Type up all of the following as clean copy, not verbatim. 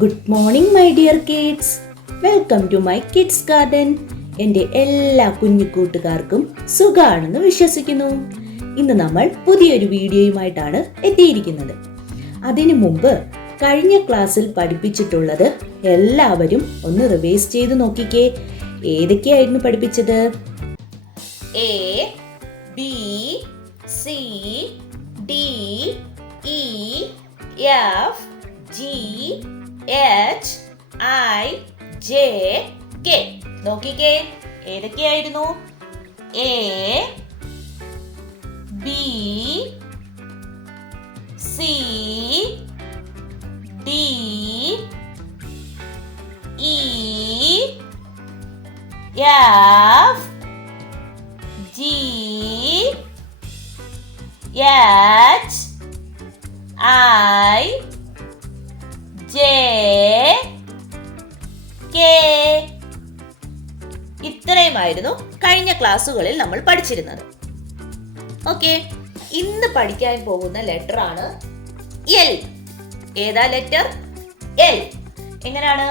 Good morning my dear kids. Welcome to my kids garden. എൻ്റെ എല്ലാ കുഞ്ഞു കൂട്ടുകാർക്കും സുഖാണെന്ന് വിശ്വസിക്കുന്നു. ഇന്ന് നമ്മൾ പുതിയൊരു വീഡിയോയുമായിട്ടാണ് എത്തിയിരിക്കുന്നത്. അതിനു മുമ്പ് കഴിഞ്ഞ ക്ലാസ്സിൽ പഠിപ്പിച്ചിട്ടുള്ളത് എല്ലാവരും ഒന്ന് റിവൈസ് ചെയ്ത് നോക്കിക്കേ. ഏതൊക്കെയായിരുന്നു പഠിപ്പിച്ചത്? A, B, C, D, E, F, G, H, I, J, K. നോക്കിക്കേ, ഏതൊക്കെയായിരുന്നു? A, B, C, D, E, F, G, H, I, J, K. ഇത്രയുമായിരുന്നു കഴിഞ്ഞ ക്ലാസ്സുകളിൽ നമ്മൾ പഠിച്ചിരുന്നത്. ഓക്കെ, ഇന്ന് പഠിക്കാൻ പോകുന്ന ലെറ്റർ ആണ് എൽ. ഏതാ ലെറ്റർ? എൽ. എങ്ങനെയാണ്?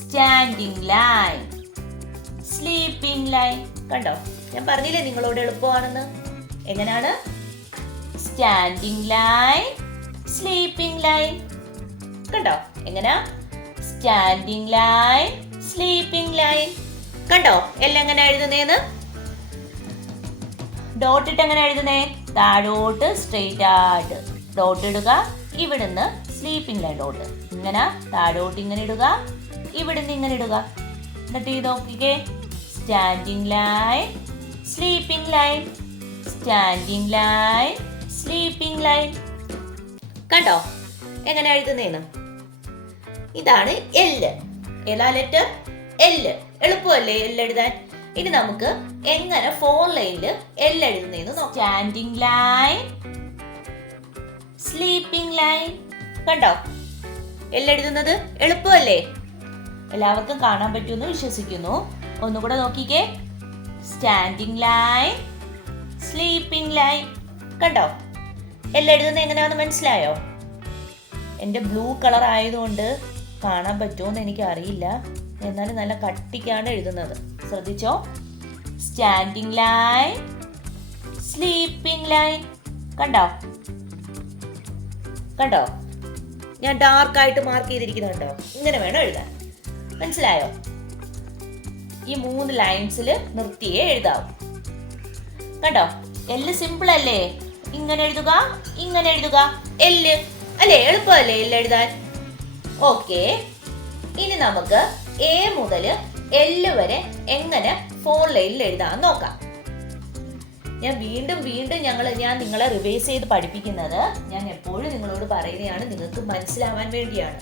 Standing line, sleeping line. കണ്ടോ, ഞാൻ പറഞ്ഞില്ലേ നിങ്ങളോട് എളുപ്പമാണെന്ന്. എങ്ങനെയാണ്? Standing line, sleeping line. കണ്ടോ എങ്ങനെയാ? Standing line, sleeping line. കണ്ടോ എല്ലാം എങ്ങനെ എഴുതുന്നേന്ന്? ഡോട്ട് ഇട്ട് എങ്ങനെ എഴുതുന്നേ? താഴോട്ട് സ്ട്രെയിറ്റ് ആയിട്ട് ഡോട്ട് ഇടുക, ഇവിടുന്ന് സ്ലീപ്പിംഗ് ലൈൻ ഡോട്ട്. ഇങ്ങനെ താഴോട്ട് ഇങ്ങനെ ഇടുക, ഇവിടുന്ന് ഇങ്ങനെ ഇടുക. എന്നിട്ട് ഇത് നോക്കിക്കേ, standing line, sleeping line, standing line, sleeping line. കണ്ടോ എങ്ങനെ എഴുതുന്നേന്ന്? ഇതാണ് എല്ല്. ഏതാ ലെറ്റർ? എല്ല്. എളുപ്പമല്ലേ എല്ല് എഴുതാൻ? ഇനി നമുക്ക് എങ്ങനെ 4 ലൈനില് എല്ല് എഴുതുന്നേന്ന് നോക്കാം. Standing line, sleeping line. കണ്ടോ എല്ല് എഴുതുന്നത്? എളുപ്പമല്ലേ? എല്ലാവർക്കും കാണാൻ പറ്റുമെന്ന് വിശ്വസിക്കുന്നു. ഒന്നുകൂടെ നോക്കിക്കേ, സ്റ്റാൻഡിംഗ് ലൈൻ, സ്ലീപ്പിംഗ് ലൈൻ. കണ്ടോ എല്ല് എഴുതുന്നത് എങ്ങനെയാണെന്ന് മനസ്സിലായോ? എൻ്റെ ബ്ലൂ കളർ ആയതുകൊണ്ട് കാണാൻ പറ്റുമോന്ന് എനിക്ക് അറിയില്ല, എന്നാലും നല്ല കട്ടിക്കാണ് എഴുതുന്നത്. ശ്രദ്ധിച്ചോ, സ്റ്റാൻഡിംഗ് ലൈൻ, സ്ലീപ്പിംഗ് ലൈൻ. കണ്ടോ കണ്ടോ ഞാൻ ഡാർക്കായിട്ട് മാർക്ക് ചെയ്തിരിക്കുന്നുണ്ടോ? ഇങ്ങനെ വേണം എഴുതാൻ. മനസ്സിലായോ? ഈ 3 ലൈൻസിൽ നിർത്തിയേ എഴുതാവും. കണ്ടോ എല്ല് സിമ്പിൾ അല്ലേ? ഇങ്ങനെ എഴുതുക, ഇങ്ങനെ എഴുതുക. എല്ല് അല്ലേ? എളുപ്പമല്ലേ എല്ല് എഴുതാൻ? ഓക്കെ, ഇനി നമുക്ക് എ മുതൽ എല്ല് വരെ എങ്ങനെ 4 ലൈനിൽ എഴുതാൻ നോക്കാം. ഞാൻ വീണ്ടും ഞാൻ നിങ്ങളെ റിവൈസ് ചെയ്ത് പഠിപ്പിക്കുന്നത് ഞാൻ എപ്പോഴും നിങ്ങളോട് പറയുന്നതാണ്, നിങ്ങൾക്ക് മനസ്സിലാവാൻ വേണ്ടിയാണ്.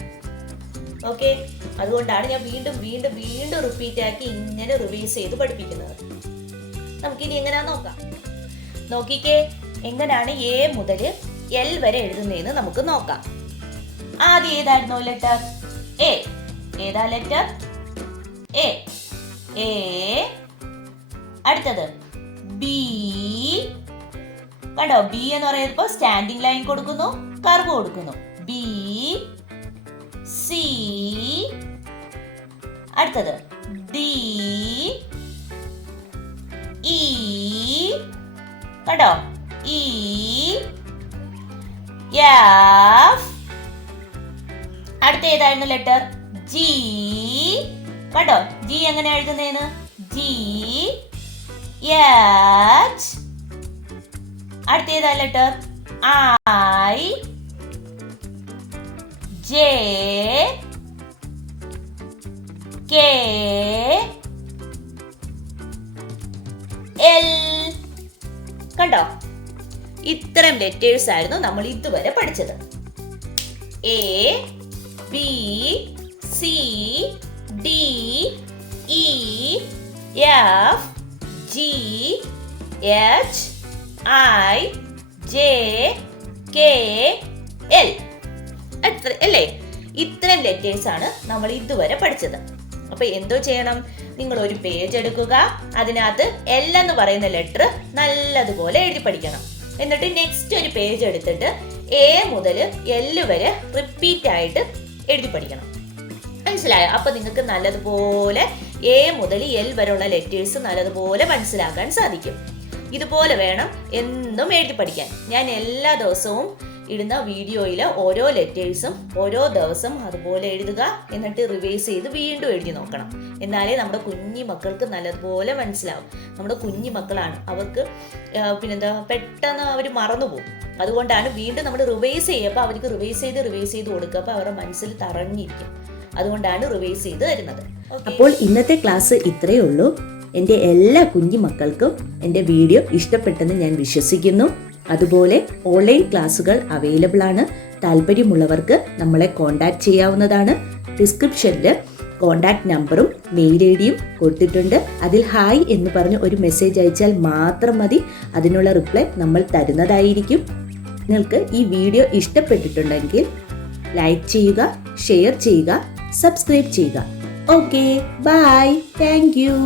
ഓക്കെ, അതുകൊണ്ടാണ് ഞാൻ വീണ്ടും റിപ്പീറ്റ് ആക്കി ഇങ്ങനെ റിവൈസ് ചെയ്ത് പഠിപ്പിക്കുന്നത്. നമുക്കിനി എങ്ങനെയാ നോക്കാം. നോക്കിക്കേ, എങ്ങനെയാണ് എ മുതൽ എൽ വരെ എഴുതുന്നതെന്ന് നമുക്ക് നോക്കാം. ആദ്യം ഏതായിരുന്നു ലെറ്റർ? എ. ഏതാ ലെറ്റർ? എ. എ. അടുത്തത് ബി. കണ്ടോ, ബി എന്ന് പറയുമ്പോൾ സ്റ്റാൻഡിംഗ് ലൈൻ കൊടുക്കുന്നു, കർവ് കൊടുക്കുന്നു. ബി. സി. അടുത്തത് ഡി. ഇ. കണ്ടോ, ഇ. എഫ്. അടുത്ത ഏതായിരുന്നു ലെറ്റർ? ജി. കണ്ടോ ജി എങ്ങനെ എഴുതുന്നേന്ന്? ജി. എച്ച്. അടുത്ത ഏതാ letter? I. J. K. L. കണ്ടോ, ഇത്തരം ലെറ്റേഴ്സ് ആയിരുന്നു നമ്മൾ ഇതുവരെ പഠിച്ചത്. A, B, C, D, E, F, G, H, I, J, K, L. അല്ലേ? ഇത്തരം ലെറ്റേഴ്സ് ആണ് നമ്മൾ ഇതുവരെ പഠിച്ചത്. അപ്പൊ എന്തോ ചെയ്യണം? നിങ്ങൾ ഒരു പേജ് എടുക്കുക, അതിനകത്ത് എൽ എന്ന് പറയുന്ന ലെറ്റർ നല്ലതുപോലെ എഴുതി പഠിക്കണം. എന്നിട്ട് നെക്സ്റ്റ് ഒരു പേജ് എടുത്തിട്ട് എ മുതൽ എൽ വരെ റിപ്പീറ്റ് ആയിട്ട് എഴുതി പഠിക്കണം. മനസ്സിലായോ? അപ്പൊ നിങ്ങൾക്ക് നല്ലതുപോലെ എ മുതൽ എൽ വരെയുള്ള ലെറ്റേഴ്സ് നല്ലതുപോലെ മനസ്സിലാക്കാൻ സാധിക്കും. ഇതുപോലെ വേണം എന്നും എഴുതി പഠിക്കാൻ. ഞാൻ എല്ലാ ദിവസവും ഇടുന്ന വീഡിയോയിൽ ഓരോ ലെറ്റേഴ്സും ഓരോ ദിവസം അതുപോലെ എഴുതുക, എന്നിട്ട് റിവൈസ് ചെയ്ത് വീണ്ടും എഴുതി നോക്കണം. എന്നാലേ നമ്മുടെ കുഞ്ഞി മക്കൾക്ക് നല്ലതുപോലെ മനസ്സിലാവും. നമ്മുടെ കുഞ്ഞി മക്കളാണ്, അവർക്ക് പെട്ടെന്ന് അവർ മറന്നുപോകും. അതുകൊണ്ടാണ് വീണ്ടും നമ്മൾ റിവൈസ് ചെയ്യുമ്പോൾ അവർക്ക് റിവൈസ് ചെയ്ത് കൊടുക്കുക. അപ്പോൾ അവരുടെ മനസ്സിൽ തറഞ്ഞിരിക്കും. അതുകൊണ്ടാണ് റിവൈസ് ചെയ്ത് തരുന്നത്. അപ്പോൾ ഇന്നത്തെ ക്ലാസ് ഇത്രയേ ഉള്ളൂ. എൻ്റെ എല്ലാ കുഞ്ഞു മക്കൾക്കും എൻ്റെ വീഡിയോ ഇഷ്ടപ്പെട്ടെന്ന് ഞാൻ വിശ്വസിക്കുന്നു. അതുപോലെ ഓൺലൈൻ ക്ലാസ്സുകൾ അവൈലബിൾ ആണ്. താല്പര്യമുള്ളവർക്ക് നമ്മളെ കോൺടാക്ട് ചെയ്യാവുന്നതാണ്. ഡിസ്ക്രിപ്ഷനിൽ കോൺടാക്ട് നമ്പറും മെയിൽ ഐ ഡിയും കൊടുത്തിട്ടുണ്ട്. അതിൽ ഹായ് എന്ന് പറഞ്ഞ് ഒരു മെസ്സേജ് അയച്ചാൽ മാത്രം മതി. അതിനുള്ള റിപ്ലൈ നമ്മൾ തരുന്നതായിരിക്കും. നിങ്ങൾക്ക് ഈ വീഡിയോ ഇഷ്ടപ്പെട്ടിട്ടുണ്ടെങ്കിൽ ലൈക്ക് ചെയ്യുക, ഷെയർ ചെയ്യുക, സബ്സ്ക്രൈബ് ചെയ്യുക. Okay, bye, thank U.